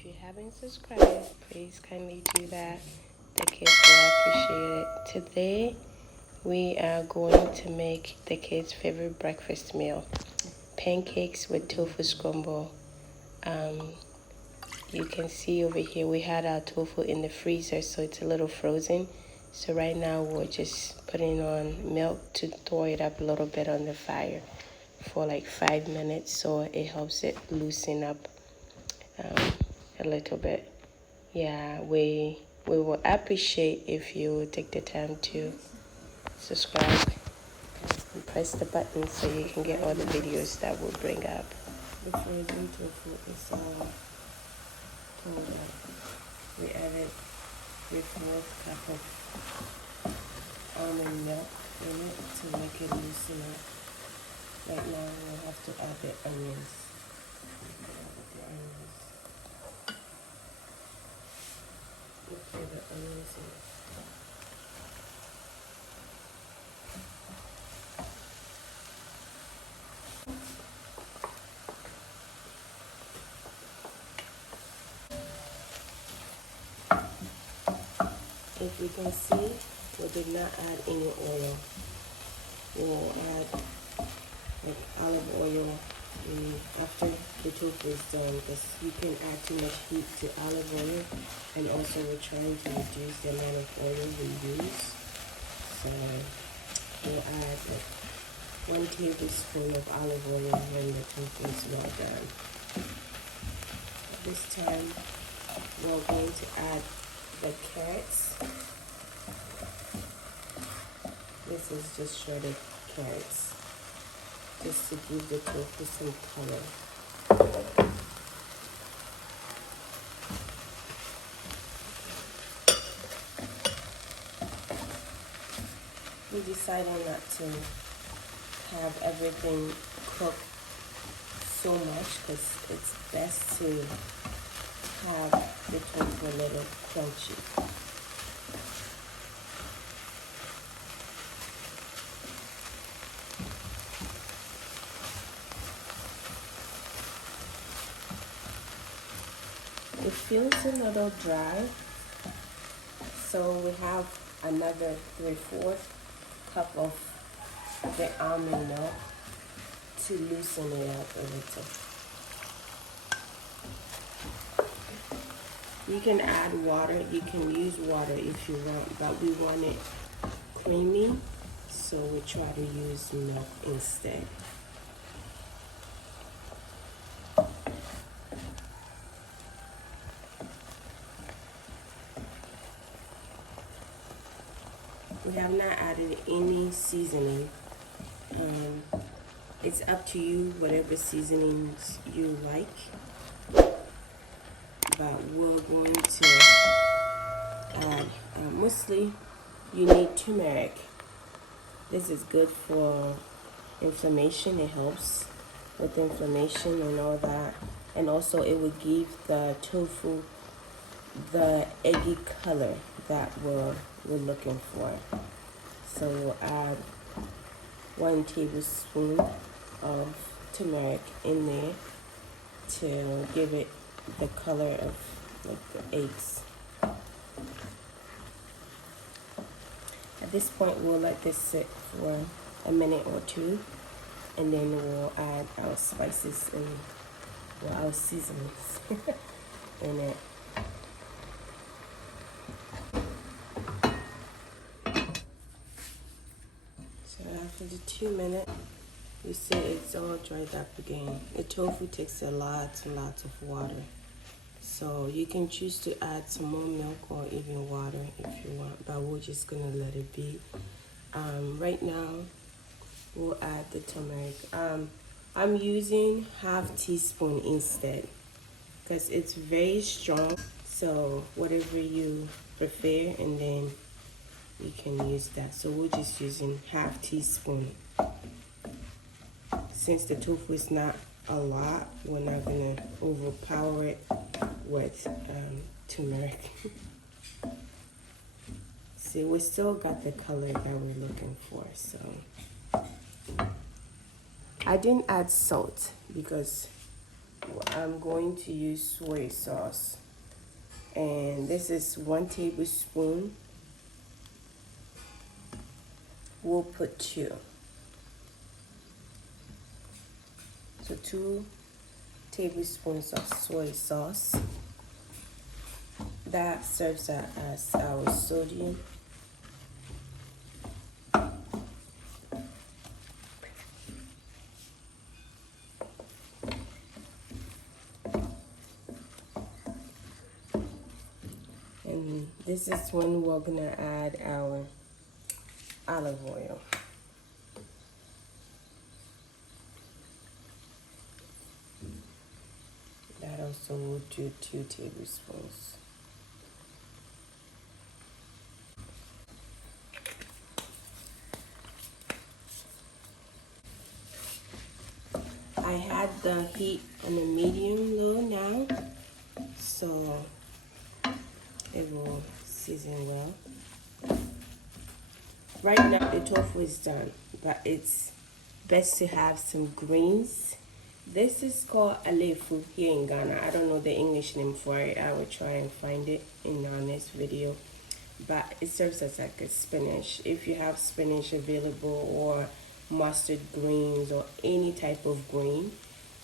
If you haven't subscribed, please kindly do that. The kids will appreciate it. Today, we are going to make the kids' favorite breakfast meal, pancakes with tofu scramble. You can see over here we had our tofu in the freezer, so it's a little frozen. So right now we're just putting on milk to thaw it up a little bit on the fire for like 5 minutes, so it helps it loosen up a little bit. Yeah, we will appreciate if you take the time to subscribe and press the button so you can get all the videos that we'll bring up. The frozen tofu is all pulled up. We added 3/4 cup of almond milk in it to make it loosen up. Right now we'll have to add the onions. Okay, the onions in. If you can see, we did not add any oil. We'll add like olive oil after the tofu is done, because you can add too much heat to olive oil, and also we're trying to reduce the amount of oil we use. So we'll add like 1 tablespoon of olive oil when the tofu is well done. This time we're going to add the carrots. This is just shredded carrots, just to give the tofu some color. We decided not to have everything cooked so much, because it's best to have the tofu a little crunchy. It feels a little dry, so we have another 3/4 cup of the almond milk to loosen it up a little. You can add water, you can use water if you want, but we want it creamy, so we try to use milk instead. We have not added any seasoning. It's up to you, whatever seasonings you like. But we're going to add, mostly you need turmeric. This is good for inflammation. It helps with inflammation and all that. And also it will give the tofu the eggy color that we're looking for. So we'll add 1 tablespoon of turmeric in there to give it the color of like the eggs. At this point we'll let this sit for a minute or two, and then we'll add our spices and our seasonings in it. So after the 2 minutes, you see it's all dried up again. The tofu takes a lot and lots of water. So you can choose to add some more milk or even water if you want, but we're just gonna let it be. Right now, we'll add the turmeric. I'm using 1/2 teaspoon instead, because it's very strong. So whatever you prefer, and then you can use that. So we're just using 1/2 teaspoon. Since the tofu is not a lot, we're not gonna overpower it with turmeric. See, we still got the color that we're looking for. So I didn't add salt because I'm going to use soy sauce. And this is 1 tablespoon. We'll put 2. So 2 tablespoons of soy sauce. That serves as our sodium. And this is when we're gonna add our olive oil. That also will do 2 tablespoons. I had the heat on a medium low now, so it will season well. Right now the tofu is done, but it's best to have some greens. This is called alefu here in Ghana. I don't know the English name for it. I will try and find it in our next video. But it serves as like a spinach. If you have spinach available or mustard greens or any type of green,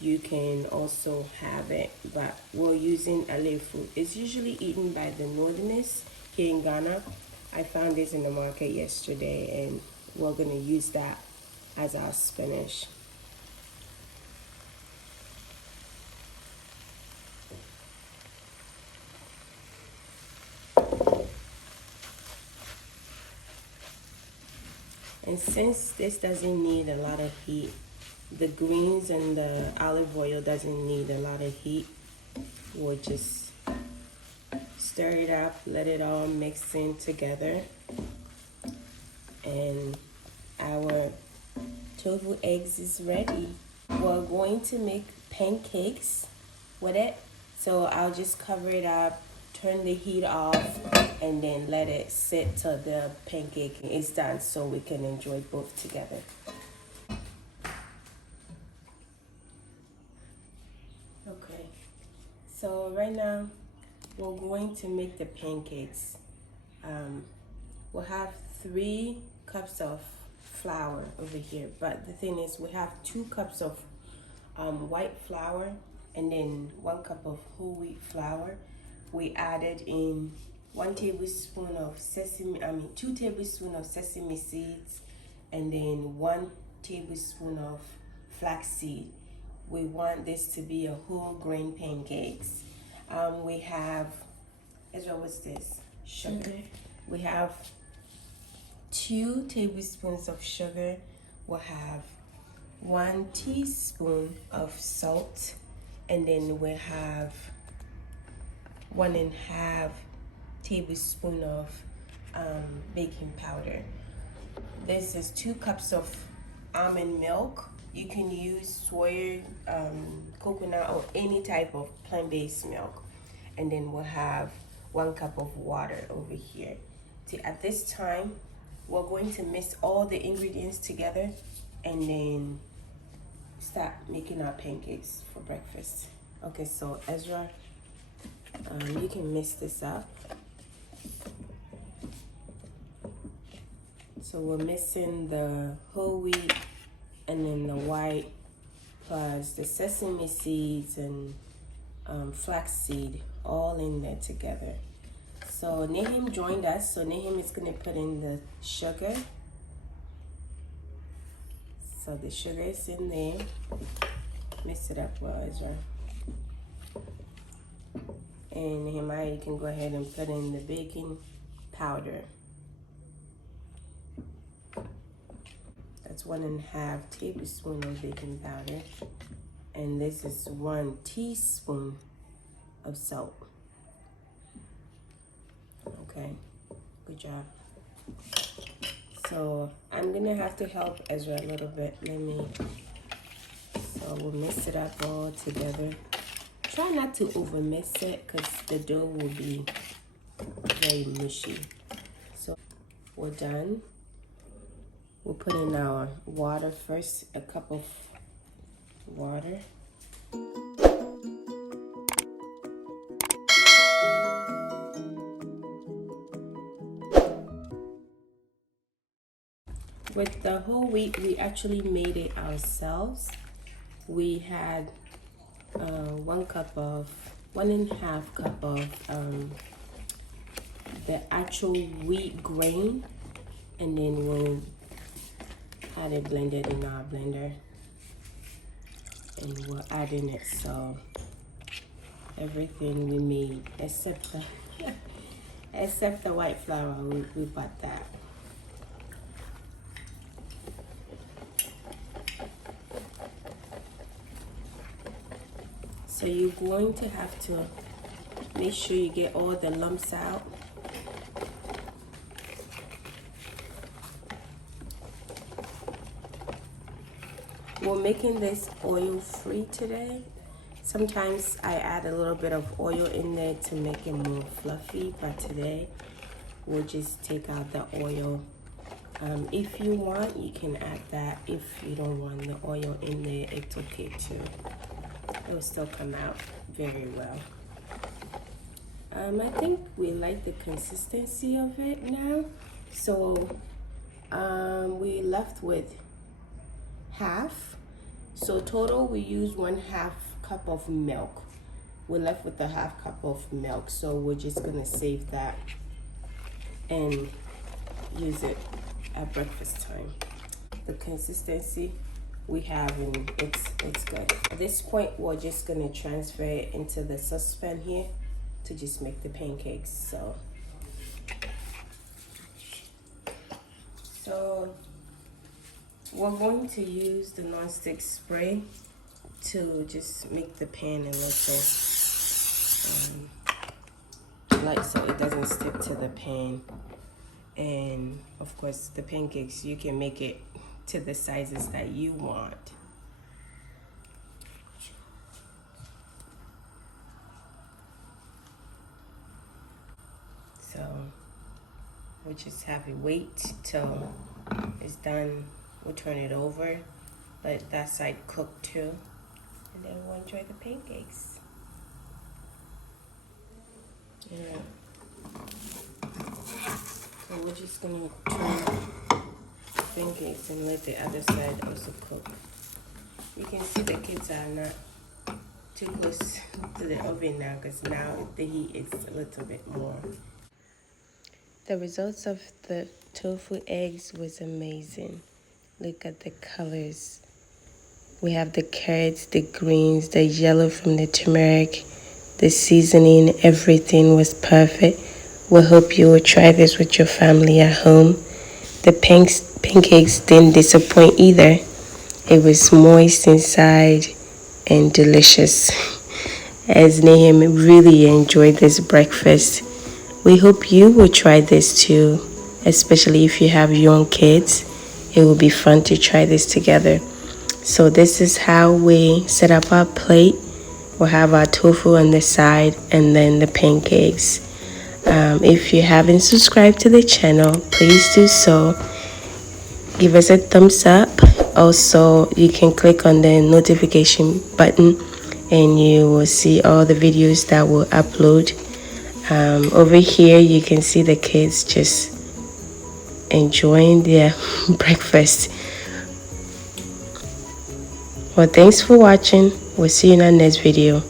you can also have it. But we're using alefu. It's usually eaten by the northerners here in Ghana. I found this in the market yesterday, and we're gonna use that as our spinach. And since this doesn't need a lot of heat, the greens and the olive oil doesn't need a lot of heat, we'll just stir it up, let it all mix in together. And our tofu eggs is ready. We're going to make pancakes with it. So I'll just cover it up, turn the heat off, and then let it sit till the pancake is done so we can enjoy both together. Okay, so right now we're going to make the pancakes. We'll have 3 cups of flour over here, but the thing is we have 2 cups of white flour and then 1 cup of whole wheat flour. We added in 1 tablespoon of 2 tablespoons of sesame seeds, and then 1 tablespoon of flaxseed. We want this to be a whole grain pancakes. We have, Ezra, what's this? Sugar. We have 2 tablespoons of sugar. We'll have 1 teaspoon of salt, and then we'll have 1.5 tablespoon of baking powder. This is 2 cups of almond milk. You can use soy, coconut, or any type of plant-based milk. And then we'll have 1 cup of water over here. See, at this time, we're going to mix all the ingredients together and then start making our pancakes for breakfast. Okay, so Ezra, you can mix this up. So we're mixing the whole wheat and then the white plus the sesame seeds and flaxseed all in there together. So Nehem joined us, so Nehem is gonna put in the sugar. So the sugar is in there. Mix it up well, Ezra. And Nehemiah, you can go ahead and put in the baking powder. That's 1.5 tablespoon of baking powder. And this is 1 teaspoon of salt. Okay, good job. So I'm gonna have to help Ezra a little bit. So we'll mix it up all together. Try not to over mix it because the dough will be very mushy. So we're done. We'll put in our water first, a cup of water. With the whole wheat, we actually made it ourselves. We had 1.5 cup of the actual wheat grain, and then we'll had it blended in our blender, and we'll add in it. So everything we made except the except the white flour, we bought that. So you're going to have to make sure you get all the lumps out. We're making this oil free today. Sometimes I add a little bit of oil in there to make it more fluffy, but today we'll just take out the oil. If you want, you can add that. If you don't want the oil in there, it's okay too. It will still come out very well. I think we like the consistency of it now. So we left with half. So total we used 1/2 cup of milk. We're left with a 1/2 cup of milk. So we're just gonna save that and use it at breakfast time. The consistency we have, and it's good. At this point, we're just gonna transfer it into the saucepan here to just make the pancakes. So we're going to use the non-stick spray to just make the pan a little light, so it doesn't stick to the pan. And of course, the pancakes, you can make it to the sizes that you want. So we'll just have it wait till it's done. We'll turn it over, let that side cook too, and then we'll enjoy the pancakes. Yeah. So we're just gonna turn pancakes and let the other side also cook. You can see the kids are not too close to the oven now, because now the heat is a little bit more. The results of the tofu eggs was amazing. Look at the colors. We have the carrots, the greens, the yellow from the turmeric, the seasoning, everything was perfect. We hope you will try this with your family at home. The pancakes didn't disappoint either. It was moist inside and delicious. EzNehem really enjoyed this breakfast. We hope you will try this too, especially if you have young kids. It will be fun to try this together. So this is how we set up our plate. We'll have our tofu on the side and then the pancakes. If you haven't subscribed to the channel, please do so. Give us a thumbs up. Also, you can click on the notification button and you will see all the videos that we'll upload. Over here, you can see the kids just enjoying their breakfast. Well, thanks for watching. We'll see you in our next video.